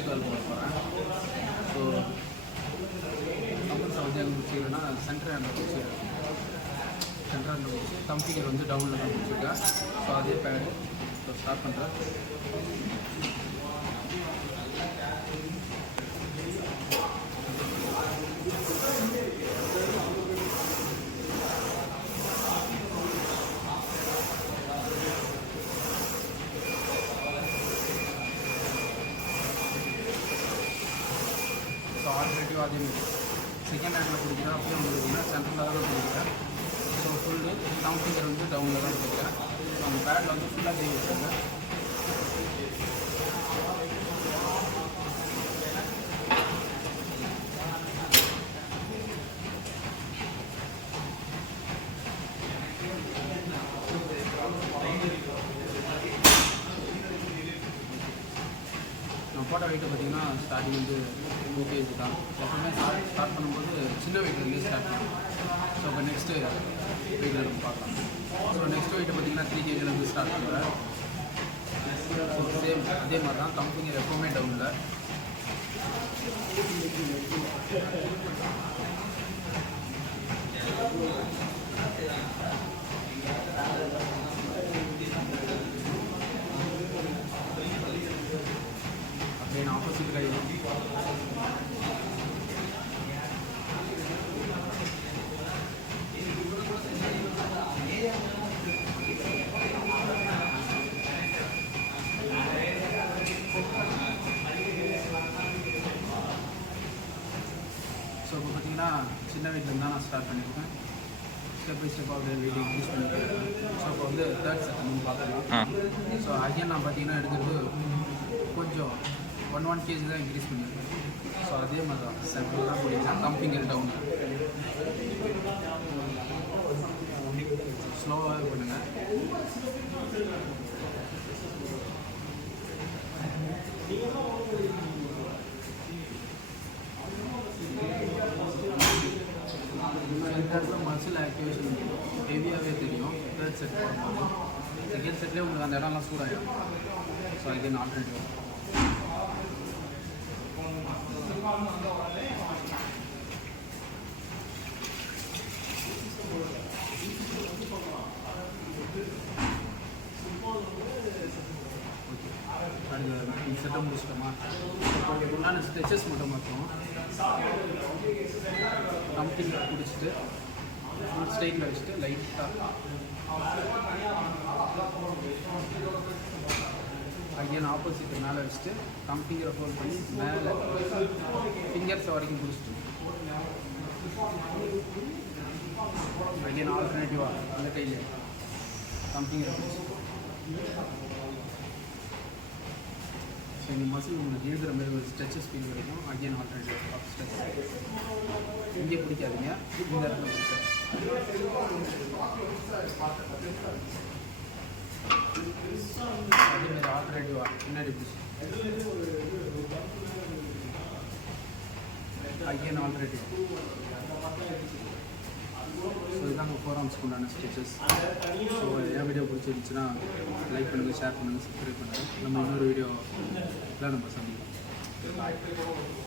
chest curl போட போகிறேன். So கம்பல்ஸ் வந்து எனக்கு பிடிச்சிருக்குன்னா சென்டர் ஹேண்டில் பிடிச்சிருக்கேன். சென்டர் ஹேண்டில் பிடிச்சி தம் ஃபிங்கர் வந்து டவுனில் தான் பிடிச்சிருக்கேன். ஸோ அதே பேடு ஸோ ஸ்டார்ட் பண்ணுறேன். ஆல்ரெடியும் அதே மாதிரி செகண்ட் ஹேண்டில் பிடிக்கிறேன். அப்படியே வந்துருக்குன்னா சென்டரில் தான் பிடிக்கிறேன். ஸோ ஃபுல்லு தம் ஃபிங்கர் வந்து டவுனில் தான் பிடிக்கிறேன். அந்த பேடில் வந்து ஃபுல்லாக கை வச்சுருங்க. போட்ட வெயிட்டை பார்த்தீங்கன்னா ஸ்டார்டிங் வந்து ஓகே தான். எப்பவுமே ஸ்டார்ட் பண்ணும்போது சின்ன வெயிட்லேருந்து ஸ்டார்ட் பண்ணுவோம். ஸோ இப்போ நெக்ஸ்ட்டு வெயிட்டில் நம்ம பார்க்கலாம். ஸோ நெக்ஸ்ட் வெயிட்டை பார்த்தீங்கன்னா 3 kgலேருந்து ஸ்டார்ட் பண்ணுறேன். ஸோ சேம் அதே மாதிரி தான் தம் ஃபிங்கர் எப்போவுமே டவுனில். அப்படியே ஆப்போசிட் கை ஸோ இப்போ பார்த்தீங்கன்னா சின்ன வெயிட்லேருந்து தான் நான் ஸ்டார்ட் பண்ணியிருக்கேன். ஸ்டெப் பை ஸ்டெப்பாக அப்படியே வெயிட் இன்க்ரீஸ் பண்ணியிருக்கேன். ஸோ இப்போ வந்து தேர்ட் செட் நம்ம பார்த்துக்கலாம். ஸோ அகைன் நான் பார்த்தீங்கன்னா எடுக்கிறது கொஞ்சம் 1 kg தான் இன்க்ரீஸ் பண்ணியிருக்கேன். ஸோ அதே மாதிரி தான் சென்டரில் தான் பிடிக்கிறேன். தம் ஃபிங்கர் டவுனில் ஸ்லோவாகவே பண்ணுங்கள். இந்த இடத்துல மசில் ஆக்டிவேஷன் ஹெவியாகவே தெரியும். தேர்ட் செட் போடும்போது செகண்ட் செட்லேயே உங்களுக்கு அந்த இடம்லாம் சூடாகிடும். ஸோ அகைன் ஆல்டர்னேட்டிவ் அடுத்த செட்டை முடிச்சிட்டோமா? இப்போ உண்டான ஸ்ட்ரெச்சஸ் மட்டும் பார்த்தோம். கம்ப்ளீட்டாக பிடிச்சிட்டு ஃபுல் ஸ்ட்ரைட்டில் வச்சுட்டு லைட்டாக அகைன் ஆப்போசிட் மேலே வச்சுட்டு தம் ஃபிங்கரை ஃபோல்ட் பண்ணி மேலே ஃபிங்கர்ஸ் வரைக்கும் பிடிச்சிட்டு அகைன் ஆல்டர்னேட்டிவாக அந்த கையில் தம் ஃபிங்கரை பிடிச்சிட்டு ஸோ இந்த மசில் உங்களுக்கு எழுதுகிற மாதிரி ஒரு ஸ்ட்ரெச்சஸ் ஃபீல் கிடைக்கும். அகைன் ஆல்டர்னேட்டிவ் ஆஃப் ஸ்ட்ரெச் இங்கே பிடிக்காதீங்க, இந்த இடத்துல பிடிச்சேன். அதேமாதிரி ஆல்டர்னேட்டிவாக பின்னாடி பிடிச்சி அகைன் ஆல்டர்னேட்டிவ். ஸோ இதுதான் 4 ஆர்ம்ஸ்க்கு உண்டான ஸ்ட்ரெச்சஸ். ஸோ என் வீடியோ பிடிச்சிருந்துச்சுன்னா லைக் பண்ணுங்கள், ஷேர் பண்ணுங்கள், சப்ஸ்கிரைப் பண்ணுங்கள். நம்ம இன்னொரு வீடியோவில் நம்ம சந்திக்கலாம்.